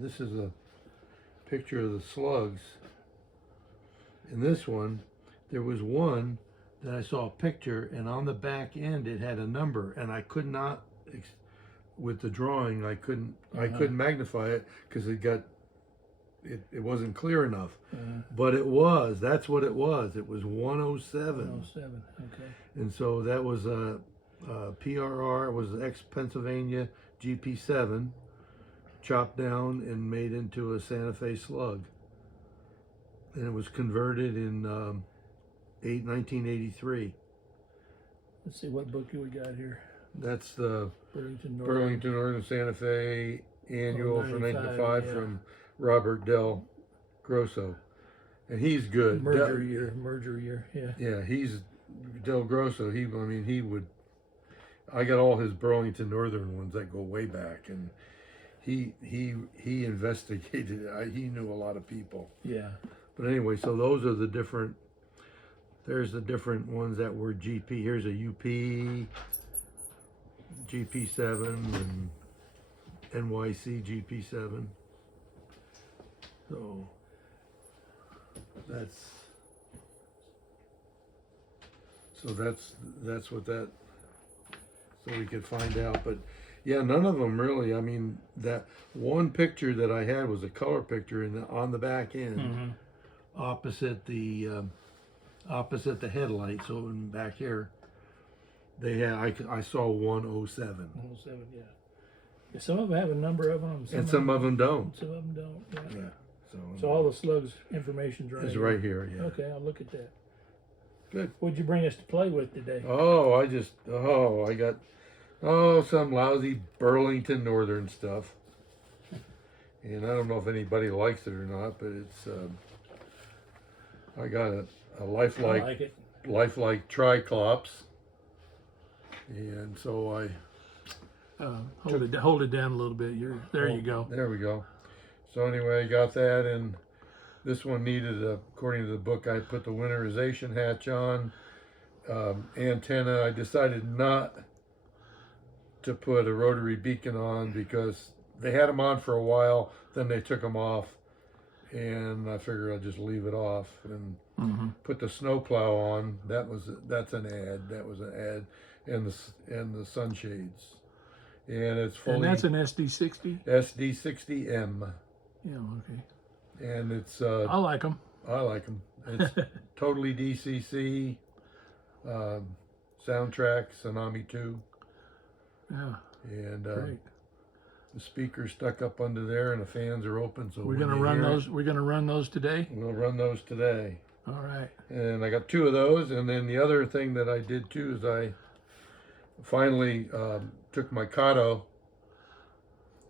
This is a picture of the slugs. In this one, there was one that I saw a picture, and on the back end it had a number, and I could not, with the drawing, I couldn't magnify it because it wasn't clear enough. But it was, that's what it was. It was 107. 107, okay. And so that was a PRR, was ex-Pennsylvania GP7, chopped down and made into a Santa Fe slug. And it was converted in 1983. Let's see what book we got here. That's the Burlington Northern Santa Fe Annual for 1995 yeah. from Robert Del Grosso. And he's good. Merger year, yeah. Yeah, he's Del Grosso. He would. I got all his Burlington Northern ones that go way back, and he investigated. He knew a lot of people. Yeah. But anyway, so those are the different. There's the different ones that were GP. Here's a UP, GP7, and NYC GP7. So that's what that, so we could find out. But yeah, none of them really. I mean, that one picture that I had was a color picture on the back end, opposite the headlight. So in back here, they had I saw 107. 107, yeah. Some of them have a number of them, And some of them don't. Some of them don't. Yeah. Yeah. So all the slugs information's right. It's right here. Yeah. Okay, I'll look at that. Good. What'd you bring us to play with today? I got some lousy Burlington Northern stuff, and I don't know if anybody likes it or not, but it's I got a lifelike Tri-Clops, and so I hold it down a little bit. There you go. There we go. So anyway, I got that, and this one needed, according to the book, I put the winterization hatch on, antenna. I decided not to put a rotary beacon on because they had them on for a while, then they took them off, and I figured I'd just leave it off and put the snowplow on. That's an ad. That was an ad, and the sunshades, and it's fully. And that's an SD60. SD60M. Yeah. Okay. And it's I like them. I like them. It's totally DCC, soundtrack, Tsunami 2. Yeah. And great. The speaker's stuck up under there, and the fans are open. So we're gonna run those. We're gonna run those today. We'll run those today. All right. And I got 2 of those. And then the other thing that I did too is I finally took my Kato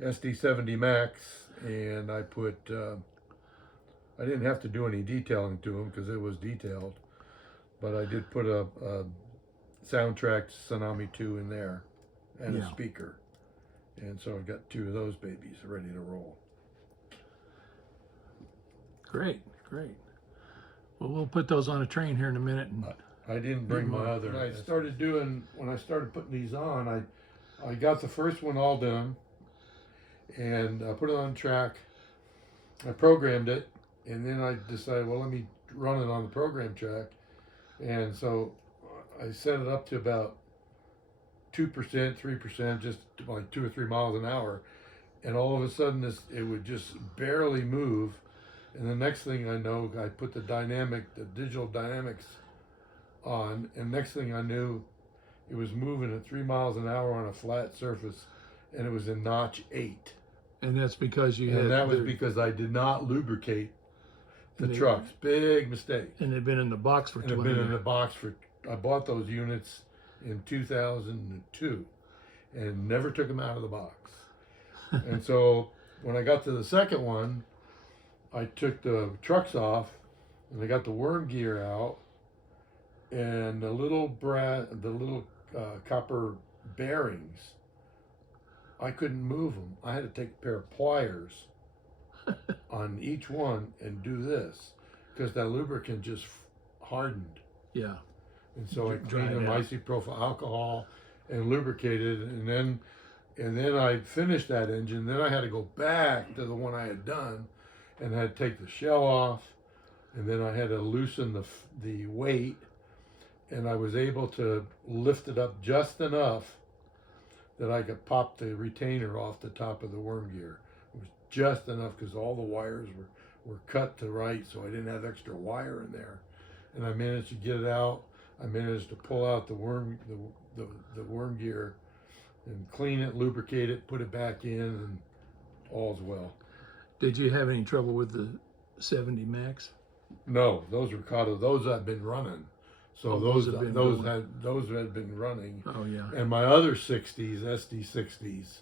SD70-MACS, and I put. I didn't have to do any detailing to them because it was detailed, but I did put a soundtrack Tsunami 2 in there and a speaker. And so I've got 2 of those babies ready to roll. Great, great. Well, we'll put those on a train here in a minute. And I didn't bring my other. When I started putting these on, I got the first one all done, and I put it on track. I programmed it. And then I decided, well, let me run it on the program track. And so I set it up to about 2%, 3%, just like 2 or 3 miles an hour. And all of a sudden, it would just barely move. And the next thing I know, I put the digital dynamics on. And next thing I knew, it was moving at 3 miles an hour on a flat surface. And it was in notch 8. And that's because because I did not lubricate the trucks. Big mistake. And they've been in the box for 20 years. They've been in the box I bought those units in 2002 and never took them out of the box. And so when I got to the second one, I took the trucks off and I got the worm gear out, and the little copper bearings, I couldn't move them. I had to take a pair of pliers on each one and do this because that lubricant just hardened. Yeah. And so I cleaned them isopropyl alcohol and lubricated, and then And then I finished that engine. Then I had to go back to the one I had done, and I had to take the shell off, and then I had to loosen the weight, and I was able to lift it up just enough that I could pop the retainer off the top of the worm gear. It was just enough because all the wires were cut to right, so I didn't have extra wire in there. And I managed to get it out. I managed to pull out the worm gear and clean it, lubricate it, put it back in, and all's well. Did you have any trouble with the 70-MACS? No, those were caught. Those had been running. So Oh, those had been running. Oh yeah. And my other 60s, SD60s,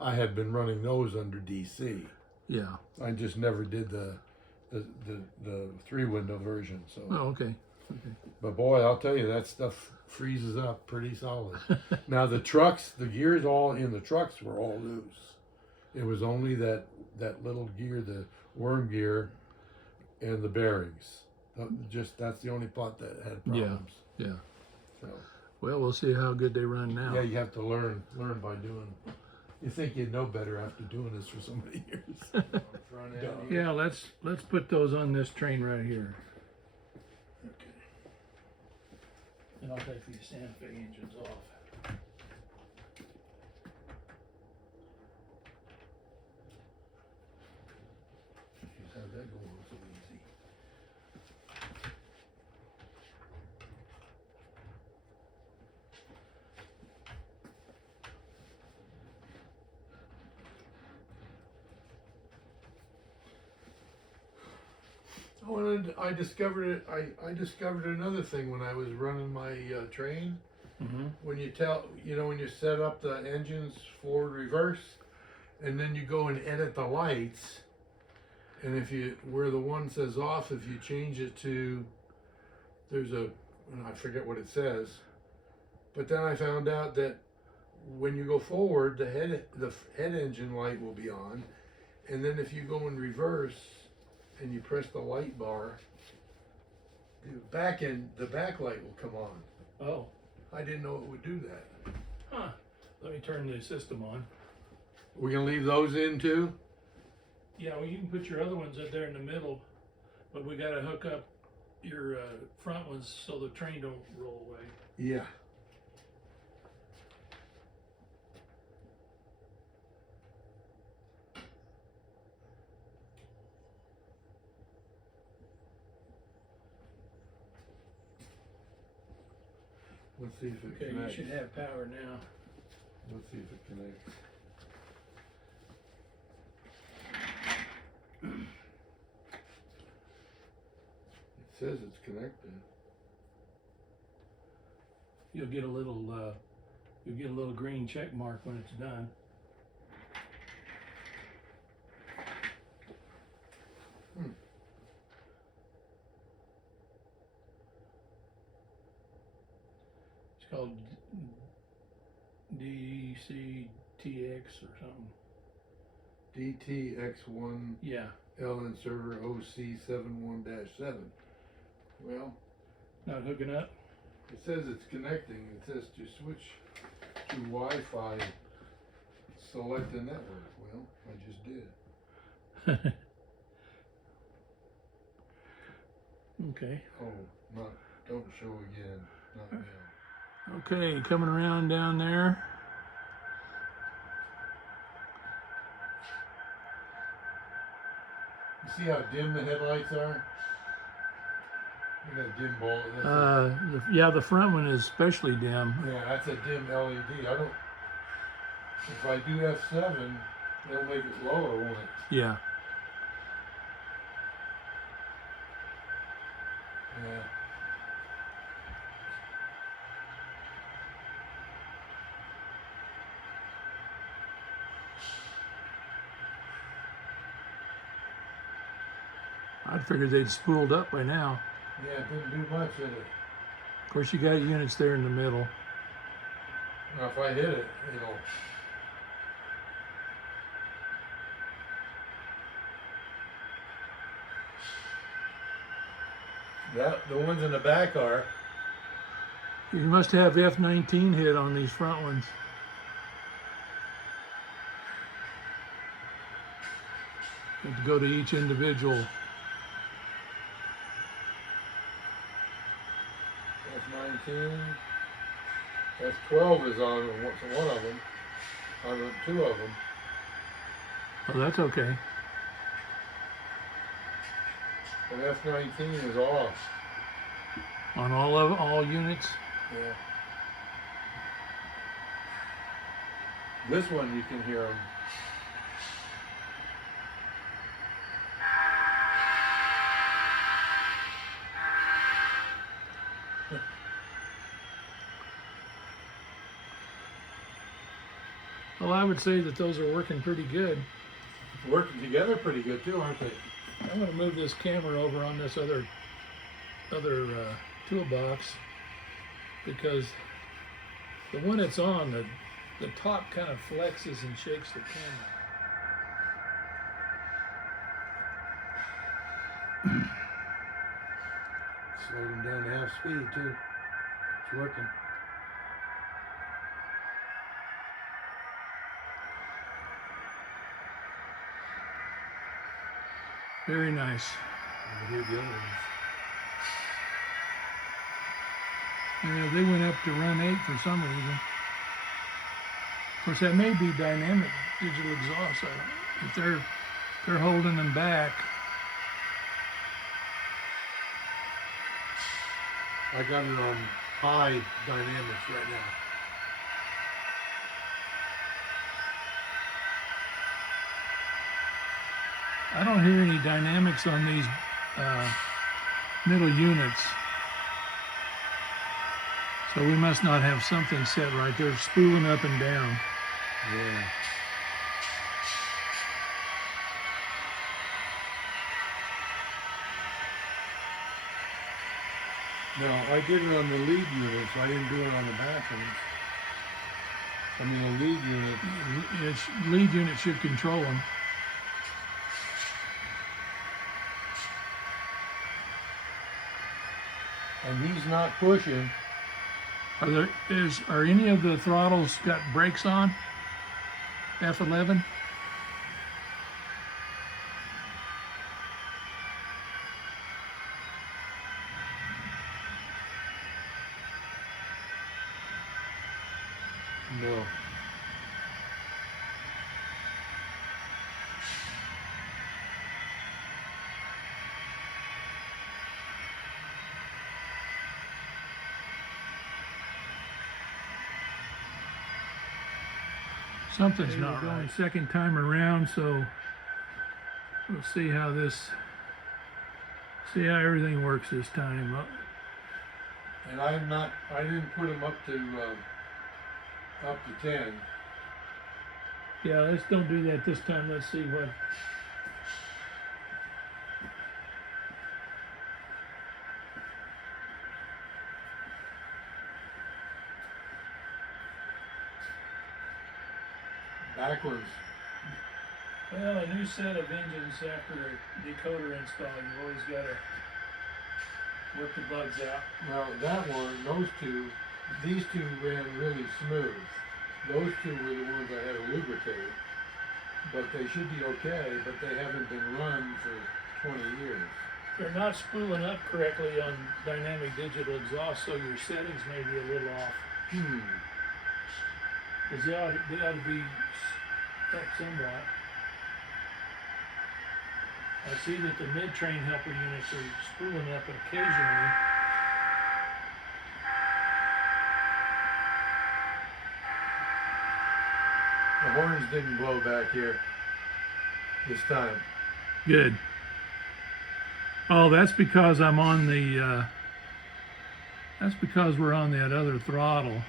I had been running those under DC. Yeah. I just never did the 3-window version. So. Oh, okay. Okay. But boy, I'll tell you, that stuff freezes up pretty solid. Now the trucks, the gears all in the trucks were all loose. It was only that little gear, the worm gear, and the bearings. Just that's the only part that had problems. Yeah. So. Well, we'll see how good they run now. Yeah, you have to learn by doing. You think you'd know better after doing this for so many years. Yeah, let's put those on this train right here. Okay. And I'll take these Santa Fe engines off. How'd that go on so easy? Oh, and I discovered it. I discovered another thing when I was running my train. Mm-hmm. When when you set up the engines forward, reverse, and then you go and edit the lights, and where the one says off, if you change it to, I forget what it says, but then I found out that when you go forward, the head engine light will be on, and then if you go in reverse and you press the light bar, the back light will come on. Oh. I didn't know it would do that. Huh. Let me turn the system on. We're gonna leave those in too? Yeah, well, you can put your other ones up there in the middle, but we got to hook up your front ones so the train don't roll away. Yeah. Let's see if it Okay, connects. you should have power now. Let's see if it connects. It says it's connected. You'll get a little green check mark when it's done. It's called DCTX or something. DTX1 Yeah. LN server OC71-7. Well, Not hooking up? it says it's connecting. It says to switch to Wi-Fi, select a network. Well, I just did. Okay. Oh, don't show again. Not now. Okay, coming around down there. You see how dim the headlights are? Look at that dim bulb. Yeah, the front one is especially dim. Yeah, that's a dim LED. If I do F7, it'll make it lower, won't it? Yeah. Yeah. I'd figured they'd spooled up by now. Yeah, it didn't do much of it. Of course, you got units there in the middle. Now, if I hit it, the ones in the back are. You must have F19 hit on these front ones. You have to go to each individual. That's 19. That's 12 is on one of them. On two of them. Oh, that's okay. And F19 is off. On all units? Yeah. This one you can hear them. Well, I would say that those are working pretty good. Working together pretty good too, aren't they? I'm going to move this camera over on this other toolbox, because the one it's on, the top kind of flexes and shakes the camera. Slowed them down to half speed too. It's working. Very nice. And hear the other ones. Yeah, they went up to run 8 for some reason. Of course, that may be dynamic digital exhaust. If they're holding them back. I got it on high dynamics right now. I don't hear any dynamics on these middle units. So we must not have something set right. They're spooling up and down. Yeah. No, I did it on the lead unit, so I didn't do it on the bathrooms. I mean, a lead unit. Lead unit should control them. And he's not pushing. Are any of the throttles got brakes on? F11? No. Something's not right. Second time around, so we'll see how everything works this time. And I didn't put him up to 10. Yeah, let's don't do that this time. Let's see what. Backwards. Well, a new set of engines after a decoder install, you've always got to work the bugs out. Well, that one, these two ran really smooth. Those two were the ones I had to lubricate. But they should be okay, but they haven't been run for 20 years. They're not spooling up correctly on dynamic digital exhaust, so your settings may be a little off. Because they ought to be up somewhat. I see that the mid-train helper units are spooling up occasionally. The horns didn't blow back here this time. Good. Oh, that's because I'm on the, that's because we're on that other throttle.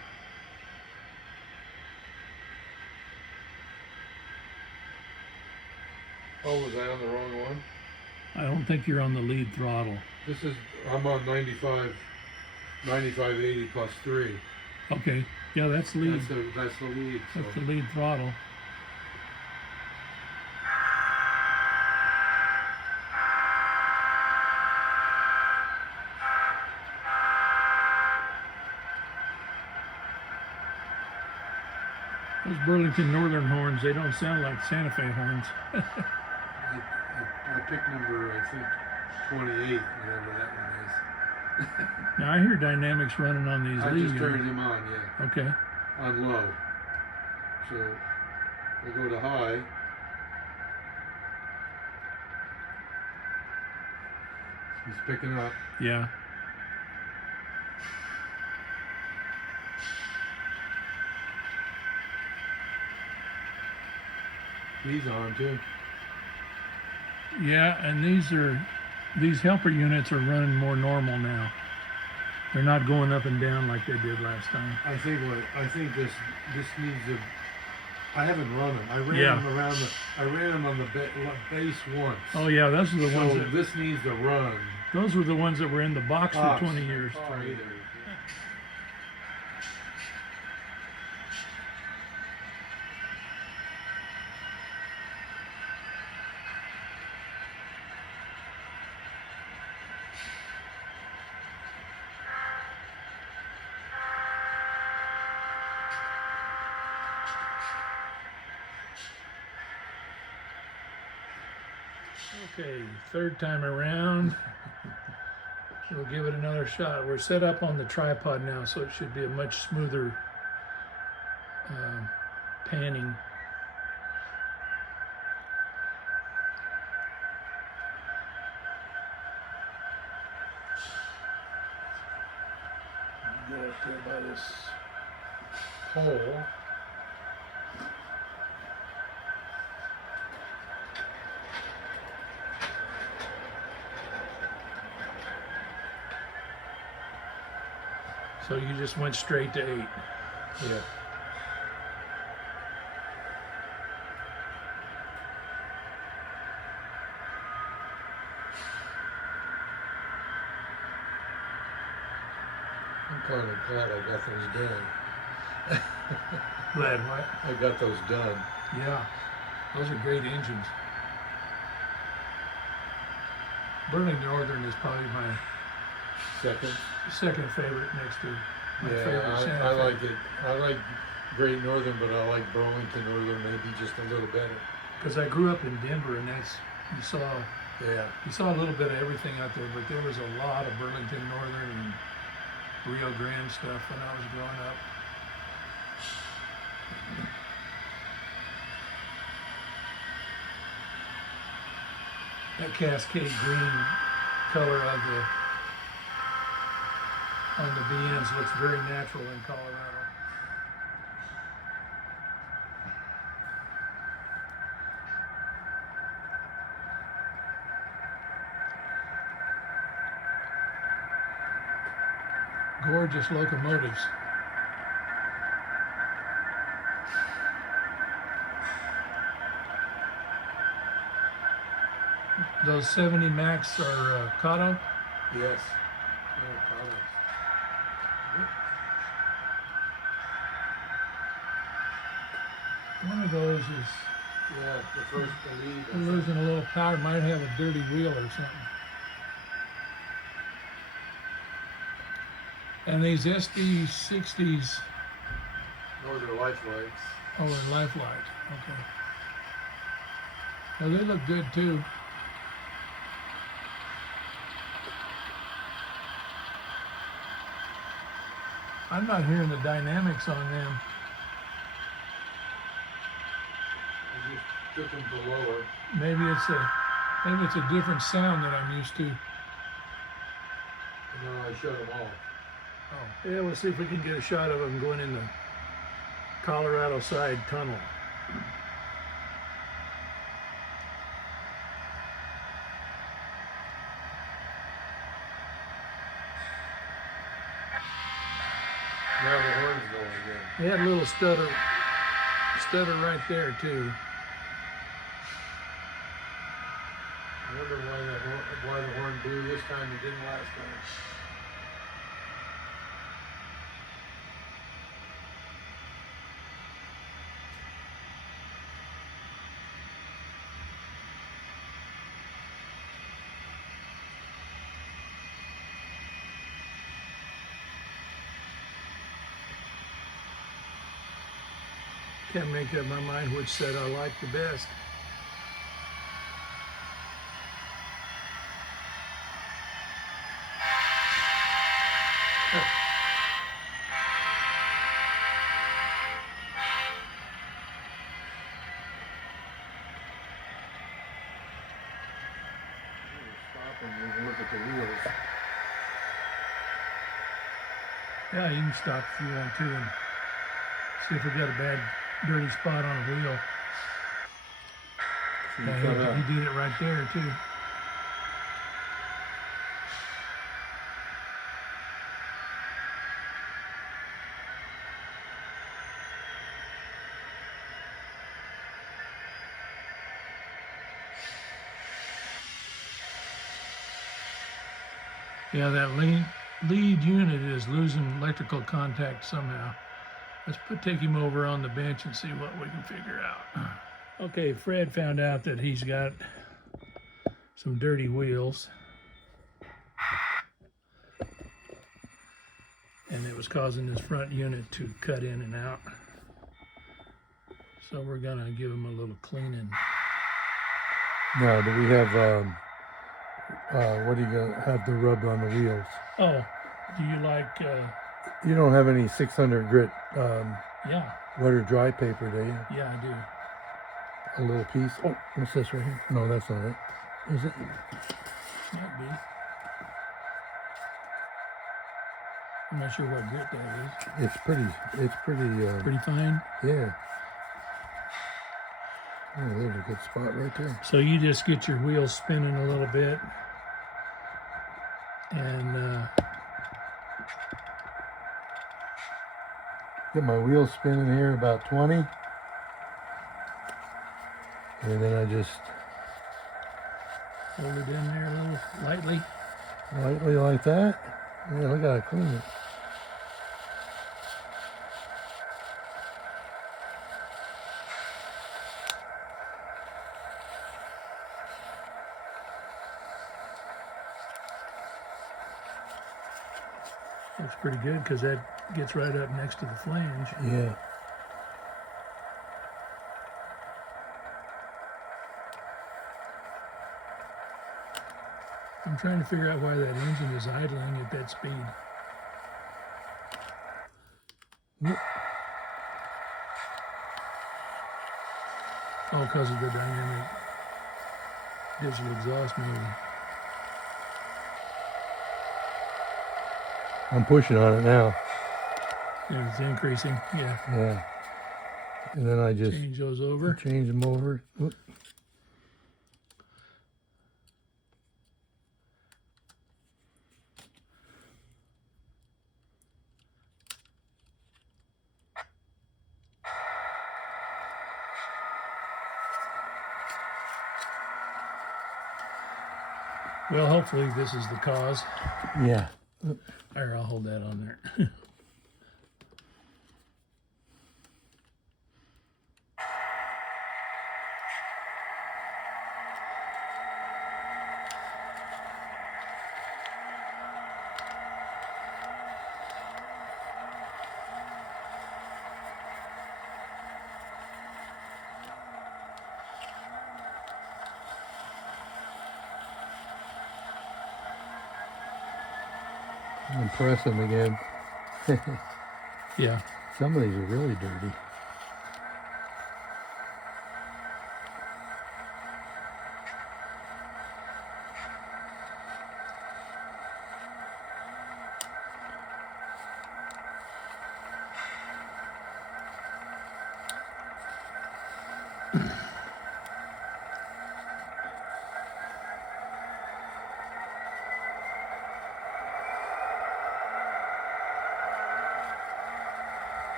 Oh, was I on the wrong one? I don't think you're on the lead throttle. I'm on 9580 plus 3. Okay, yeah, that's lead. That's the lead. So. That's the lead throttle. Those Burlington Northern horns, they don't sound like Santa Fe horns. I picked number, I think, 28, whatever that one is. Now I hear dynamics running on these I leads. just turned him on, yeah. Okay. On low. So I go to high. He's picking up. Yeah. He's on too. Yeah, and these helper units are running more normal now. They're not going up and down like they did last time. I think this needs to. I haven't run them. I ran them around the. I ran them on the base once. Oh yeah, those are the ones So that. this needs to run. Those were the ones that were in the box for 20 years. Oh, right there. Okay, third time around. We'll give it another shot. We're set up on the tripod now, so it should be a much smoother panning. Get up there by this hole. So you just went straight to 8. Yeah. I'm kind of glad I got those done. Glad what? I got those done. Yeah, those are great engines. Burlington Northern is probably my second favorite next to my favorite Santa I Fe. like it. I like Great Northern, but I like Burlington Northern maybe just a little better. Because I grew up in Denver, and that's you saw a little bit of everything out there, but there was a lot of Burlington Northern and Rio Grande stuff when I was growing up. That Cascade green color of on the BNs looks very natural in Colorado. Gorgeous locomotives. Those 70-MACS are Kato? Yes. One of those is the first lead. losing a little power, might have a dirty wheel or something. And these SD60s. Those are life lights. Oh, and life light. Okay. Well, they look good too. I'm not hearing the dynamics on them. I just took them to lower. Maybe it's a different sound than I'm used to. And then I shut them off. Oh. Yeah, we'll see if we can get a shot of them going in the Colorado side tunnel. Now the horn's going again. They had a little stutter right there too. I wonder why the horn blew this time and didn't last time. Can't make up my mind which set I like the best. and we can look at the wheels. Yeah, you can stop if you want to and see if we got a bad, dirty spot on a wheel. So Yeah, he did it right there too. Yeah, that lead unit is losing electrical contact somehow. Let's take him over on the bench and see what we can figure out. Okay, Fred found out that he's got some dirty wheels. And it was causing his front unit to cut in and out. So we're gonna give him a little cleaning. Now, do we have, what are you gonna have to rub on the wheels? Oh, do you like, You don't have any 600 grit yeah, wet or dry paper, do you? yeah, I do. A little piece. Oh, what's this right here? No, that's not it. Is it? Might be. I'm not sure what grit that is. It's pretty, Pretty fine. yeah. Oh, there's a good spot right there. So you just get your wheels spinning a little bit. And Get my wheels spinning here about 20. And then I just hold it in there a little lightly. lightly like that. Yeah, look how I clean it. Looks pretty good because that gets right up next to the flange. Yeah. I'm trying to figure out why that engine is idling at that speed. Yep. Oh, because of the dynamic digital exhaust maybe. I'm pushing on it now. Yeah, it's increasing. Yeah. Yeah. And then I just Change those over. change them over. Oop. Well, hopefully this is the cause. Yeah. Or I'll hold that on there. And press them again. Yeah. Some of these are really dirty.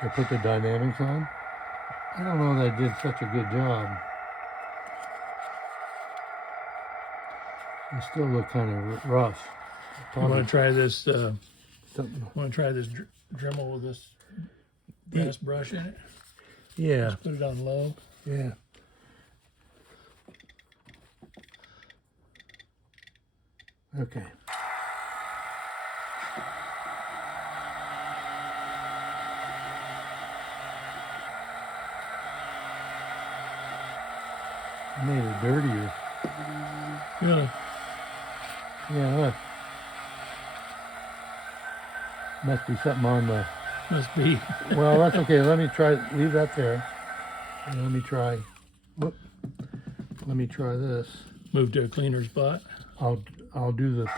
Should I put the dynamics on? I don't know that I did such a good job. They still look kind of rough. You want to try this? Something. Want to try this Dremel with this brass brush in it? Yeah. Just put it on low. Yeah. Okay. Made it dirtier. Really? Yeah, look. Must be something on the Must be. Well, that's okay. Let me try. Leave that there. And let me try. Whoop. Let me try this. Move to a cleaner spot. I'll do the.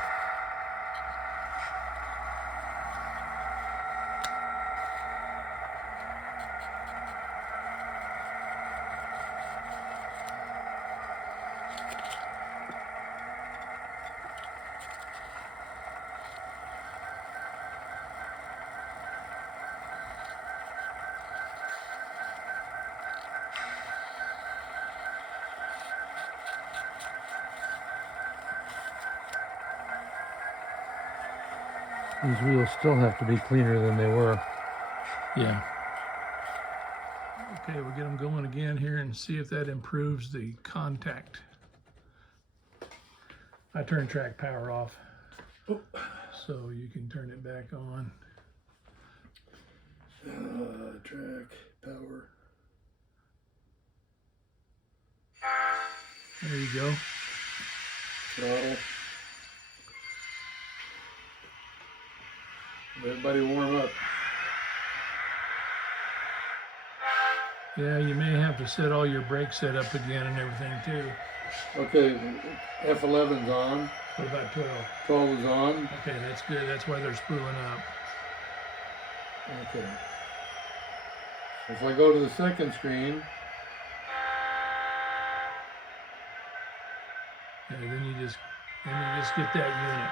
These wheels still have to be cleaner than they were. Yeah. Okay, we'll get them going again here and see if that improves the contact. I turned track power off, so you can turn it back on. Track power. There you go. Throttle. Everybody warm up. Yeah, you may have to set all your brake setup again and everything too. Okay, F11's on. What about 12? 12 is on. Okay, that's good. That's why they're spooling up. Okay. If I go to the second screen, yeah, then you just get that unit.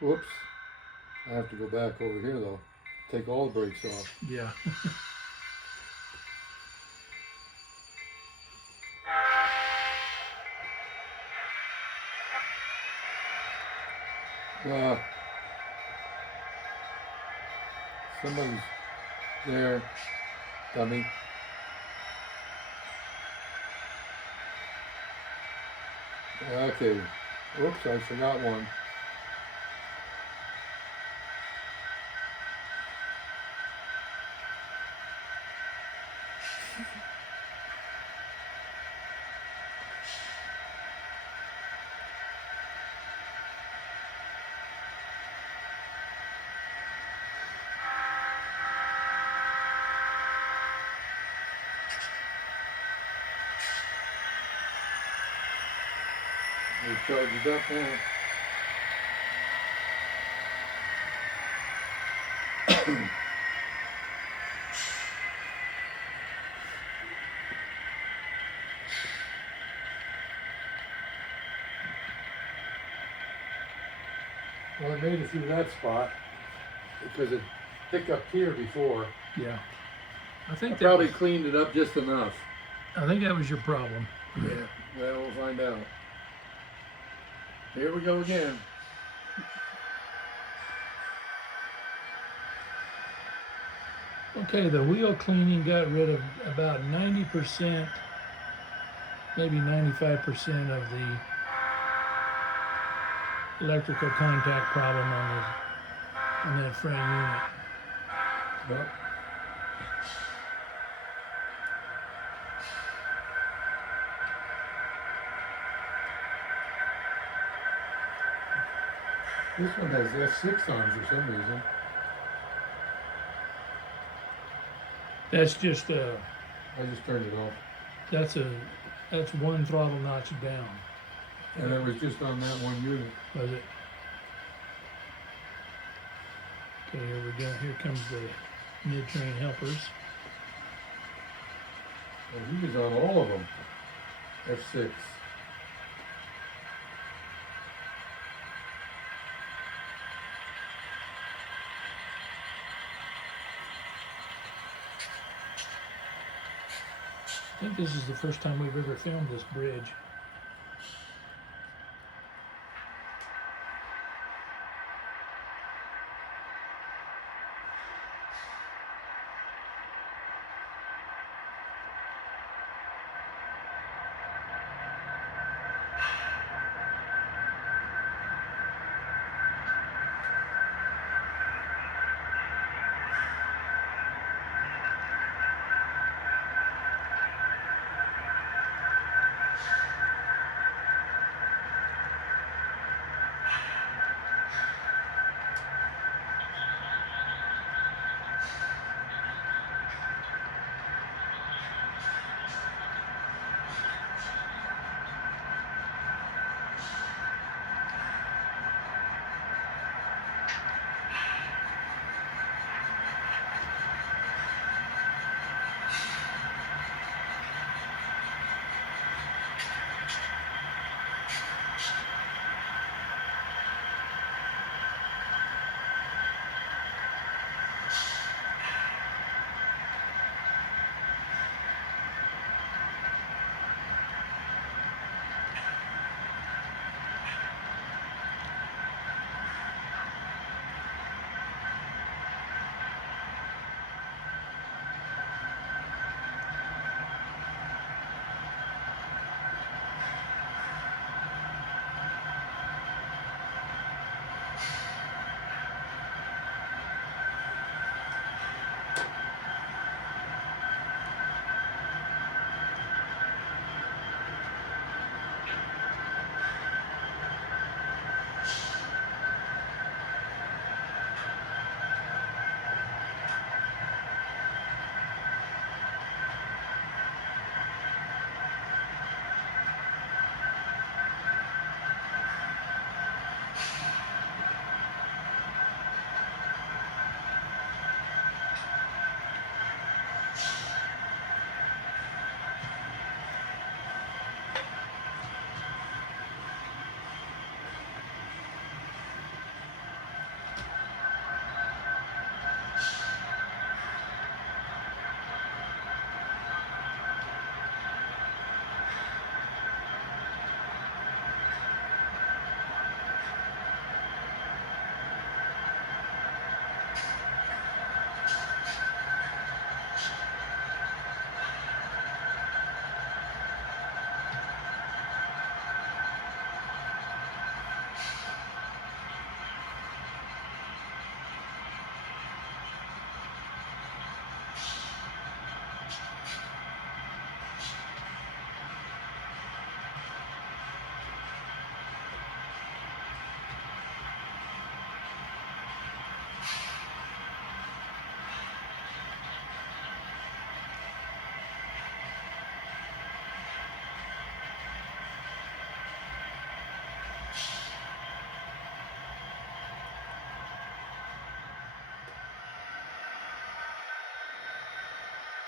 whoops, I have to go back over here though. Take all the brakes off. Yeah. Somebody's there, dummy. Okay, whoops, I forgot one. We charged it up now. Well, I made it through that spot because it hiccuped here before. Yeah. I I think probably cleaned it up just enough. I think that was your problem. Yeah, well, we'll find out. Here we go again. Okay, the wheel cleaning got rid of about 90%, maybe 95% of the electrical contact problem on that front unit. Well, this one has F6 on for some reason. That's just I just turned it off. that's one throttle notch down. And it was just on that one unit. Was it? Okay, here we go. Here comes the mid-train helpers. And he was on all of them. F6. I think this is the first time we've ever filmed this bridge.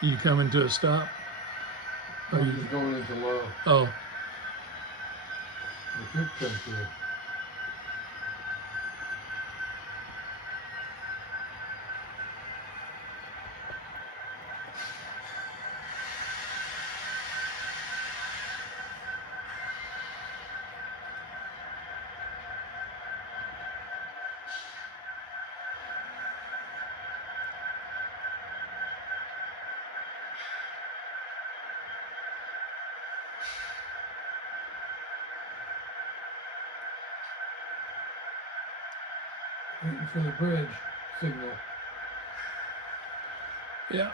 You coming to a stop? Or I'm you? just going into low. Oh, I should come through. Waiting for the bridge signal. yeah.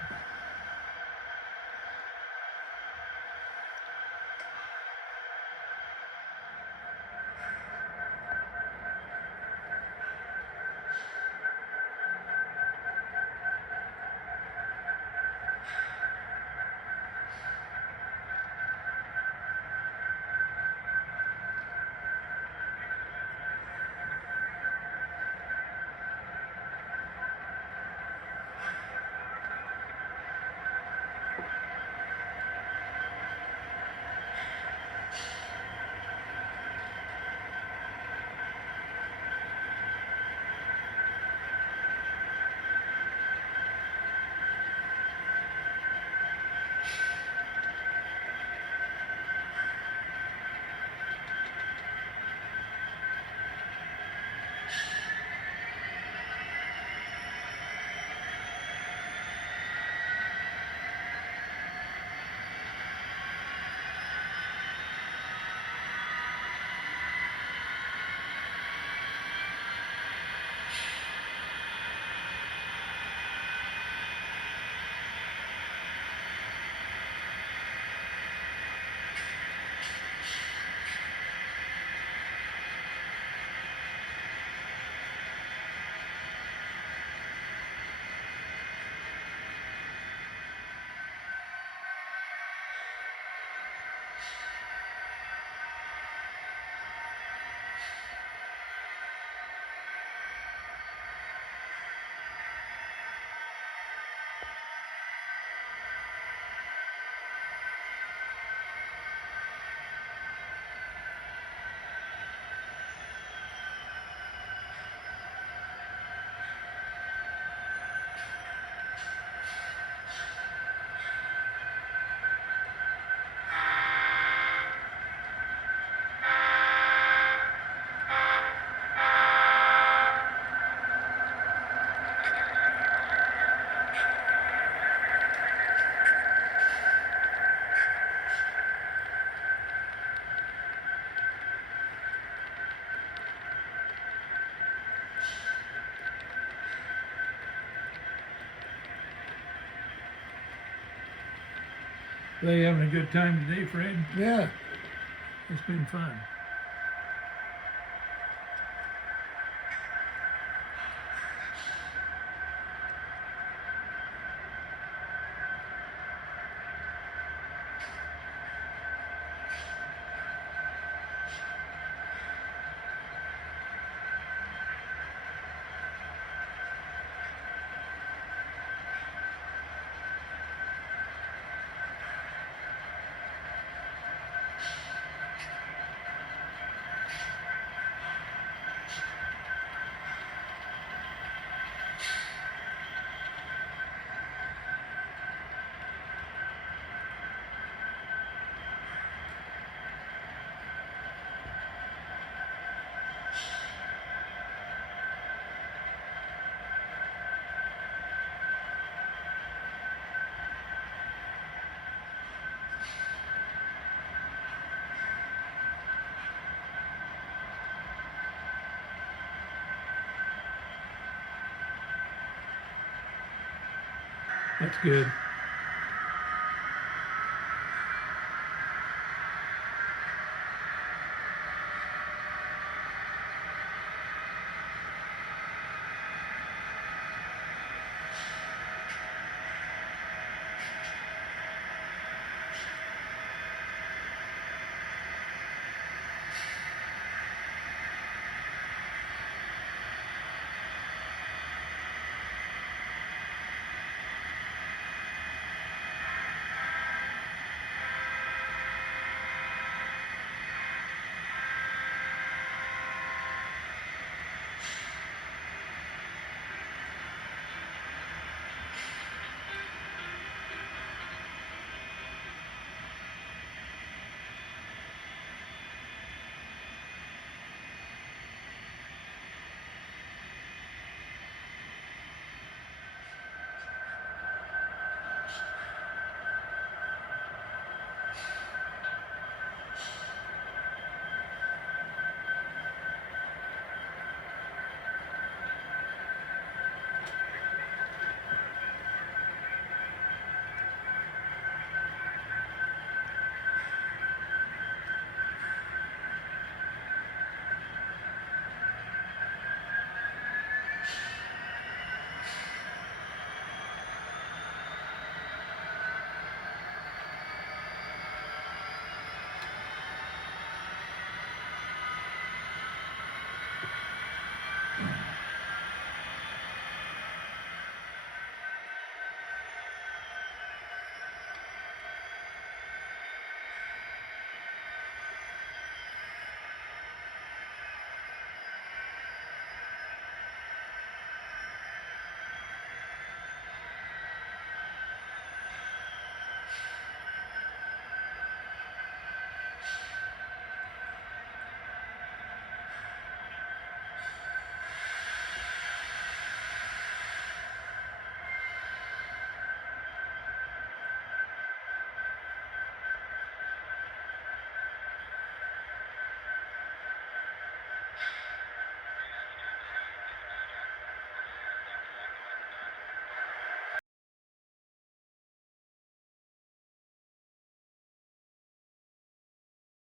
They having a good time today, Fred? Yeah. It's been fun. That's good.